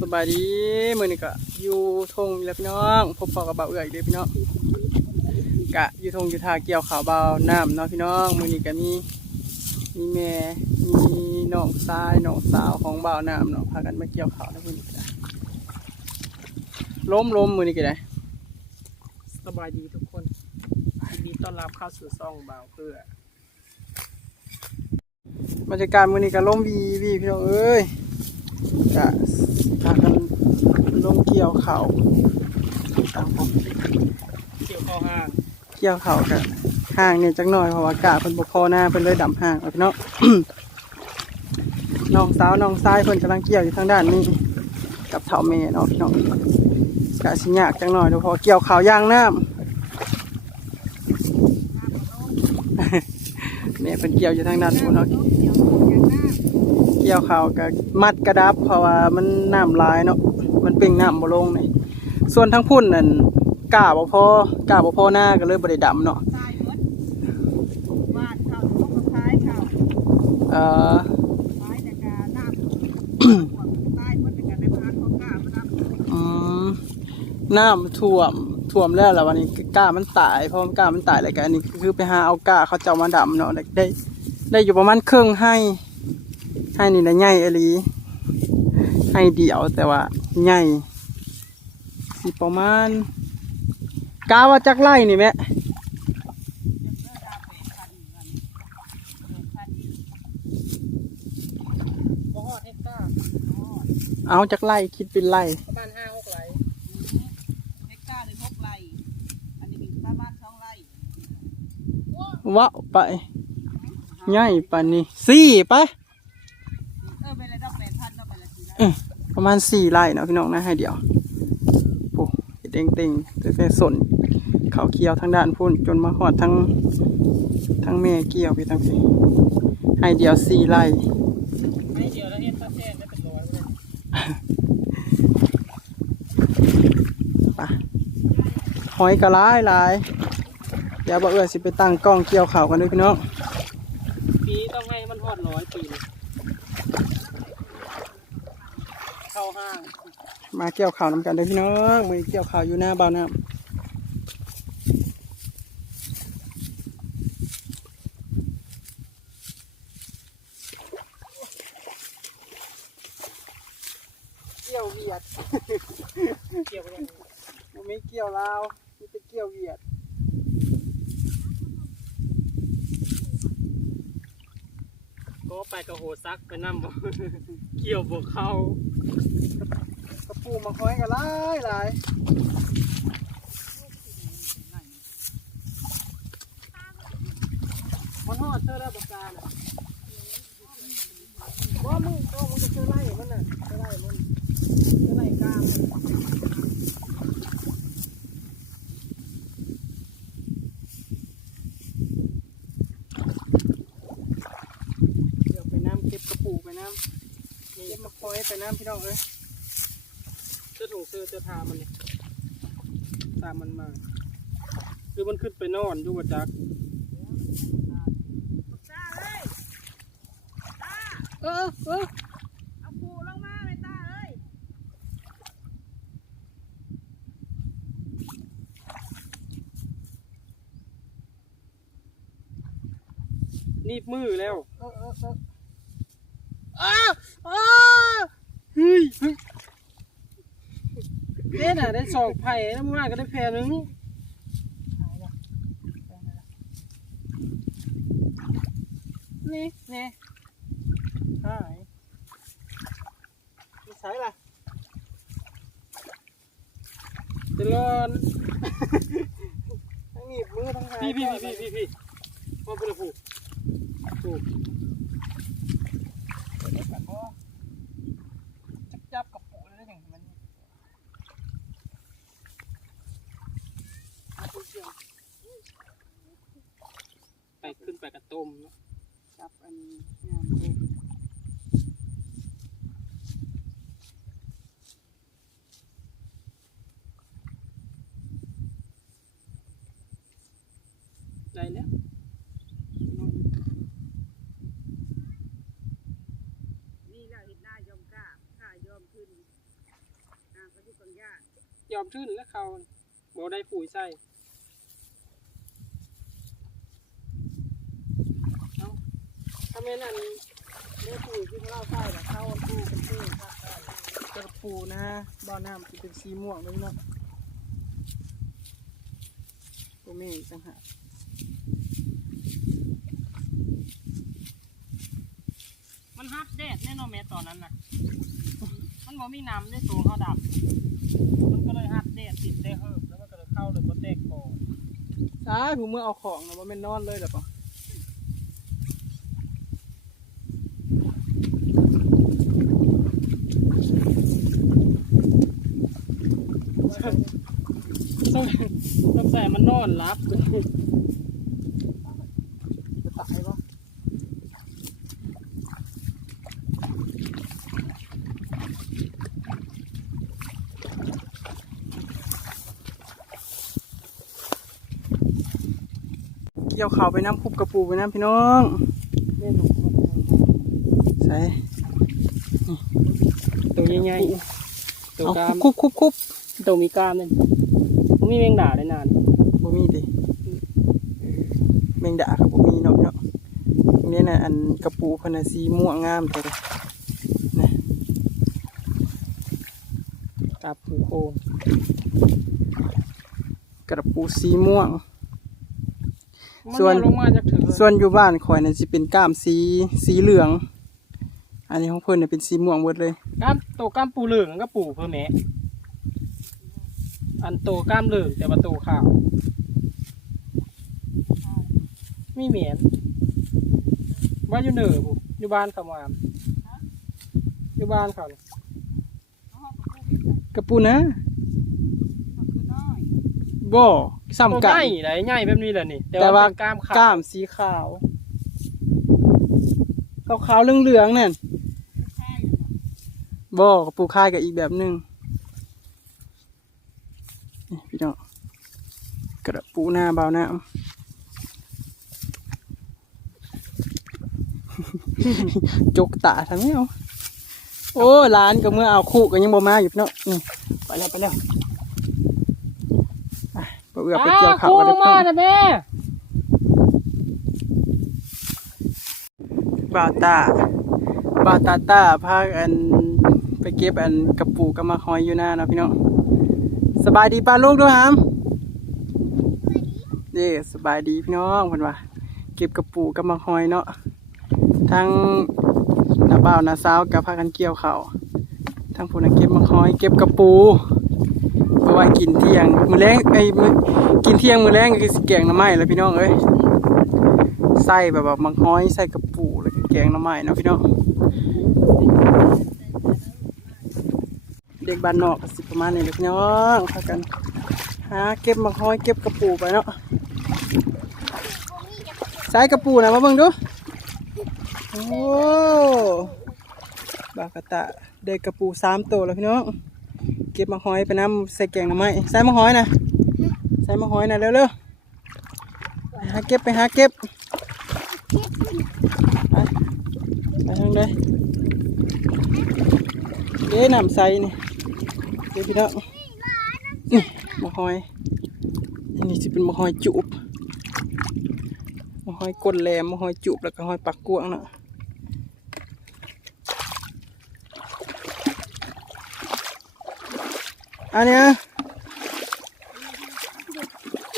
สบายดีมื้อนี้ก็อยู่ทงแล้วพี่น้องพบปอกับเบาเอื้อยเด้อพี่น้องกะอยู่ทงอยู่ทาเกี่ยวขาวเบาน้ำเนาะพี่น้องมื้อนี้ก็มีมีแม่มีน้องชายน้องสาวของเบาน้ำเนาะพากันมาเกี่ยวขาวแล้วมื้อนี้ก็ได้ล้มล้มมื้อนี้ก็ได้สบายดีทุกคนยินดีต้อนรับเข้าสู่ซ่องบ่าวเพื่อบรรยากาศมื้อนี้ก็ล้มวีวีพี่น้องเอ้ย กะพากันลงเกี่ยวขาวตามผมเกี่ยวข้าวห้าง เกี่ยวเขากับห่างเนี่ยจักหน่อยเพราะว่าอากาศเพิ่นบ่พอหน้าเพิ่นเลยดำห่างเอาพี่น้องน้องสาวน้องชายเพิ่นกำลังเกี่ยวอยู่ทางด้านนี้ กับเฒ่าแม่เนาะพี่น้องกะสิยากจังหน่อยเดี๋ยวพอเกี่ยวข้าวย่างน้ำแม่เพิ่นเกี่ยวอยู่ทางด้านนู้นเนาะเกี่ยวข้าวกับมัดกระดับ เพราะว่ามันน้ำหลายเนาะมันเป่งน้ำบ่ลงนี่ส่วนทั้งพุ่นนั่นกล้าบ่พอกล้าบ่พอหน้าก็เลยบ่ได้ดำเนาะตายหมดวาดเขาพวกคล้ายเขาเอ่อคล้ายแต่กาหน้าตายหมดแต่กาได้พักเขากล้ามาดับอืมน้ำท่วมท่วมแล้วล่ะวันนี้กล้ามันตายเพราะมันกล้ามันตายแล้วกันอันนี้คือไปหาเอากล้าเขาเจ้ามาดำเนาะได้ได้ได้อยู่ประมาณครึ่งให้ ให้นี่นะใหญ่อหลีให้เดียวแต่ว่าใหญ่สิประมาณกาว่าจักไล่นี่แม่เลิกดาวเป็ดพันเงินเงินพันบ่ฮอดเฮกตาร์เอาจักไล่คิดเป็นไล่ประมาณห้าหกไหลเฮกตาร์หรือหกไร่อันนี้มีประมาณสองไร่วะไปใหญ่ปานนี้สี่ไป ประมาณสี่ไร่เนาะพี่น้องนะให้เดียวโอ้เต็งเต็งแต่แต่สนเขาเกี่ยวทางด้านพุ่นจนมาหอดทั้งทั้งแม่เกี่ยวไปทั้งสี่ให้เดียวสี่ไร่ไม่เดียวแล้วเฮ็ดป้าแซ่ได้เป็นร้อยเลยไปหอยกระไรหลายเดี๋ยวบอกเอื้อสิไปตั้งกล้องเกี่ยวข่าวกันด้วยพี่น้อง ปีต้องให้มันฮอดร้อยปีเลยเข้าห้าง มาเกี่ยวข่าวนำกันเด้อพี่น้องมือเกี่ยวข่าวอยู่หน้าบ้านน้ำเกี่ยวเวียดเกี่ยวไปยังมันไม่เกี่ยวลาวมีแต่เกี่ยวเวียดก็ไปกระโหซักไปนั่บ่เกี่ยวบวกเข้ากระ ปูมาหอยกันหลายหลายมันฮอดเธอแล้วประการน่ะว่ามึงต้องมึงจะเจอไล่มันน่ะเจอไล่มันเจอไล่กลางมันเดี๋ยวไปน้ำเก็บกระปูไปน้ำเก็บมาคอยไปน้ำพี่น้องเอ้ย เสื้อถุงเสื้อเสื้อทามันเนี่ยตามมันมาคือมันขึ้นไปนอนอยู่บ่จักตาเอ้ยตาเออเออเอาปูลงมาเลยตาเอ้ยนีบมือแล้วเออเออเอออ้าอ้าเฮ้ยเฮ้ย เล่นอะได้สองไผ่น้ำมากก็ได้แพรหนึงนี่นี่หายมีสายล่ะเจริญทั้งหนีบมือทั้งหายพี่พี่พี่พี่พี่พี่มาเป็นผูกผูก จับจับกับปูแล้วอย่างมัน ไป ขึ้นไปกระต้มเนาะจับอันนี้งามเลยได้แล้วนี่แหละเห็นหน้ายอมกล้าข้ายอมแอยู่กับย่ายอมทื่นแล้วเขาบ่ได้ปุ๋ยใส่เอา ถ้าแม่นอันได้ปุ๋ยที่เราใส่แล้วเข้าอันปูเป็นปูครับกระปูนะบ่อน้ำจะเป็นสีม่วงเลยเนาะตัวเมฆจังหากมันฮัดแดดแน่นอนแม่ตอนนั้นน่ะ มันบ่มีน้ำได้ตัวเขาดับ มันก็เลยฮัดแดดติดได้เฮิบแล้วมันก็เลยเข้าเลยบ่แตกคอใช่ผมเมื่อเอาของนะว่าแม่นนอนเลยเหรอปะต้องต้องใส่ มันนอนรับจะตายปะเกี่ยวเขาไปน้ำคุบกระปูไปน้ำพี่น้องแม่หนูใส่ตัวใหญ่ๆตัวเอากล้ามคุบคุบคุบตัวมีกล้ามเนี่ยมันมีแมงดาได้นานบ่มีดิแมงดาครับบ่มีเนาะเนาะนี่น่ะอันกระปูเพนนะสีม่วงงามแต่เด้นะกาบผูโคงกระปูสีม่วงมันส่วนเอาลงมาจากถือส่วนอยู่บ้านข่อยน่ะสิเป็นก้ามสีสีเหลือง อันนี้ของเพิ่นน่ะเป็นสีม่วงหมดเลยกล้ามตัวกล้ามปูเหลืองก็ปูเพื่อแม่อันตัวกล้ามเหลืองแต่ว่าตัวขาว มีเหมียนว่าอยู่เหนือผูอยู่บ้านเขามาอยู่บ้านเขาน่ะกระปูนะมันคือน้อยบ่ตัวซ้ำกันใหญ่ไหนใหญ่แบบนี้แหละนี่ แต่แต่ว่าว่า เป็นกล้ามขาวก้ามสีขาวขาวๆเหลืองๆนั่นใช่เลยเนาะบ่กระปูค่ายกับอีกแบบหนึงนี่พี่น้องกระปูหน้าเบาน้ำ จกตาทำไมเอาโอ้ร้านก็เมื่อเอาคู่ก็ยังบ่มาอยู่เนาะนี่ไปแล้วไปแล้วอะไปเอือไปเกี่ยวข้าวอ้กันลเด้งอมาเพิ่นนะแม่บ่าวตาบ่าวตาตาพาอันไปเก็บอันกระปูกับมาหอยอยู่หน้าเนาะพี่น้องสบายดีป้าลูกด้วยฮามเด้สบายดีพี่น้องเพิ่นว่าเก็บกระปูกับมาหอยเนาะ ทั้งน้าบ่าวน้าสาวกับพากันเกี่ยวเขาทั้งผู้นั้นเก็บมาหอยเก็บกระปูเพราะว่ากินเที่ยงมือแรงไอ้มือกินเที่ยงมือแรงก็คือสิแกงหน่อไม้แล้วพี่น้องเอ้ยใส่แบบว่ามังห้อยใส่กระปูแล้วก็แกงหน้ำไม้เนาะพี่น้องเด็กบ้านนอกก็สิประมาณนี้เลยพี่น้องพากันหาเก็บมังห้อยเก็บกระปูไปเนาะใส่กระปูนะมาเบิ่งดู โอ้บากะตะได้กระปูสามตัวแล้วพี่น้องเก็บมังห้อยไปน้ำใส่แกงหน้ำไม้ใส่มังห้อยนะใส่มังห้อยนะเร็วๆไปหาเก็บไปหาเก็บไปไปทางใดเด้น้ำใสนี่เดี๋ยวพี่น้องมะฮอยอันนี้จะเป็นมะฮอยจูบมะฮอยก้นแหลมมะฮอยจูบแล้วก็หอยปักกวงเนาะ อันเนี้ย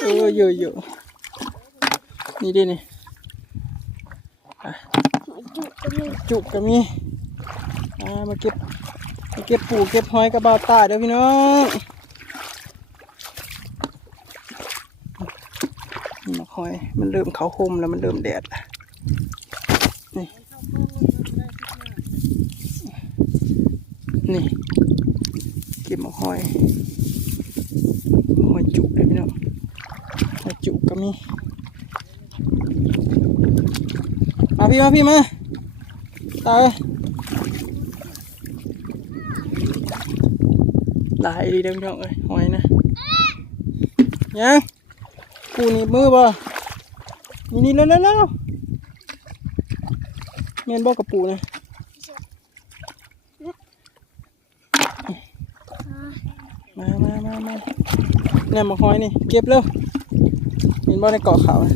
เออเยอะเยอะนี่ดินี่จุกก็มีอ่ามาเก็บมาเก็บปูเก็บหอยกระบาตาเด้อพี่น้องมาหอยมันเริ่มเขาห่มแล้วมันเริ่มแดดล้วนี่นี่ หอยหอยจุกเด้อพี่น้องหอยจุกก็มีมาพี่มาพี่มาตายหลายดีเด้อพี่น้องเอ้ยหอยนะยังปูนี่มือบ่นี่นี่เร็วเร็วเร็วเมียนบ่กับปูนะ มา มาเนี่ยมาหอยนี่ เก็บเร็วเห็นบ่ในเกาะเขาเนา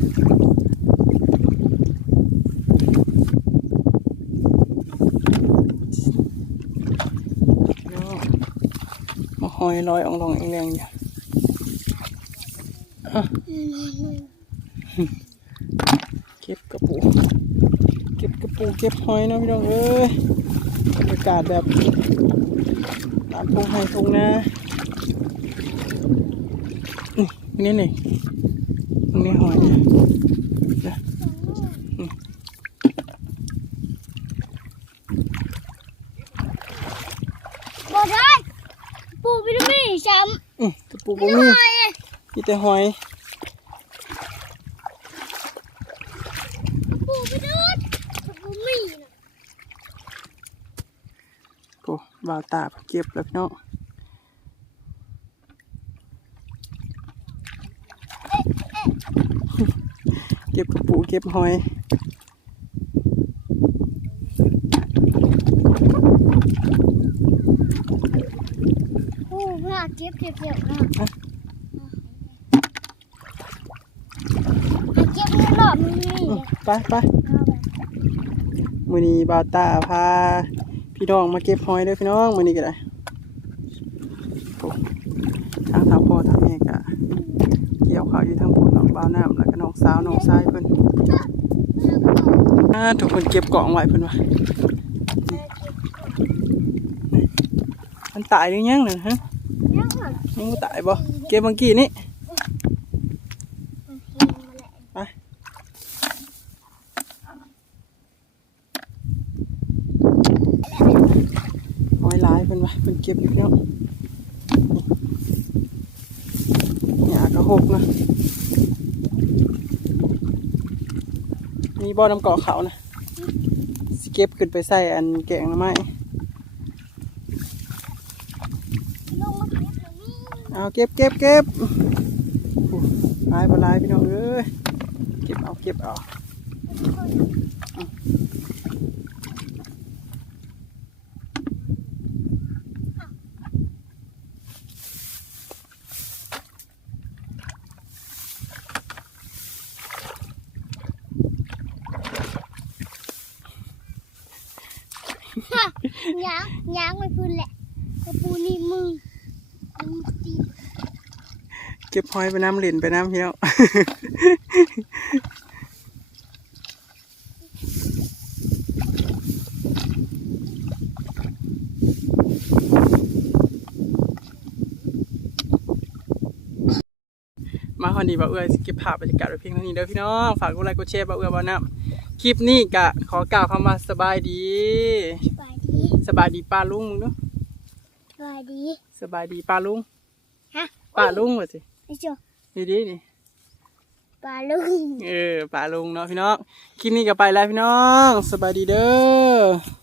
ะมาหอยลอยองลองเองแรงอยู่อะเก็บกระปูเก็บกระปูเก็บหอยนะพี่น้องเอ้ยบรรยากาศแบบตามทงไฮทงนา นี่นี่นี่ตรงนี้หอยเนี่ยนะอืมบ่ได้ปูวิตามินช้อืมกระปูำบ่ไม่มีได้มีแต่หอยปูวิตามินปูมีนะโอ้บ่าวตาเก็บแล้วพี่น้อง เก็บกระปูเก็บหอยปูเพื่อเก็บเก็บเก็บนะให้เก็บเงินหลอดมึงนี่อืมไปไปเอาไปมือนี้บาวตาพาพี่น้องมาเก็บหอยเด้อพี่น้องมือนี้ก็ได้โอ้ทางทางพ่อทางแม่ก็เกี่ยวข้าวอยู่ทางพุ่นน้องบ่าวน้ำแล้วก็น้องสาวน้องชายเพิ่นอ่าทุกคนเก็บกล่องไว้เพิ่นว่ามันตายหรือยังน่ะฮะยังเหรอยังบ่ตายบ่เก็บเมื่อกี้นี่มันเห็นมาแล้วหอยหลายเพิ่นว่าเพิ่นเก็บอยู่แล้วหญ้ากระหกนะ มีบ่อน้ำเกาะเขานะสเก็บขึ้นไปใส่อันแกงน้ำไม้ลงมาเก็บแล้วนี่เอาเก็บเก็บเก็บลายบ่หลายพี่น้องเอ้ยเก็บเอาเก็บเอา ยางยางไม่พื้นแหละกระปูนี่มึงมึงตีเก็บหอยไปน้ำเหรียญไปน้ำพี่น้องมาคนดีบ่าเอื้อเก็บภาพบรรยากาศไว้เพียงเท่านี้เด้อพี่น้อง ฝากกดไลค์กดแชร์บ่าเอื้อบ่าน้ำคลิปนี้กะขอกล่าวคำว่าสบายดี สบายดีสบายดีป้าลุงมึงเนาะสบายดีสบายดีป้าลุงฮะป้าลุงว่าสิไอ้เจ้าดีดีนี่ปลาลุง เออป้าลุงเนาะพี่น้อง คลิปนี้ก็ไปแล้วพี่น้อง สบายดีเด้อ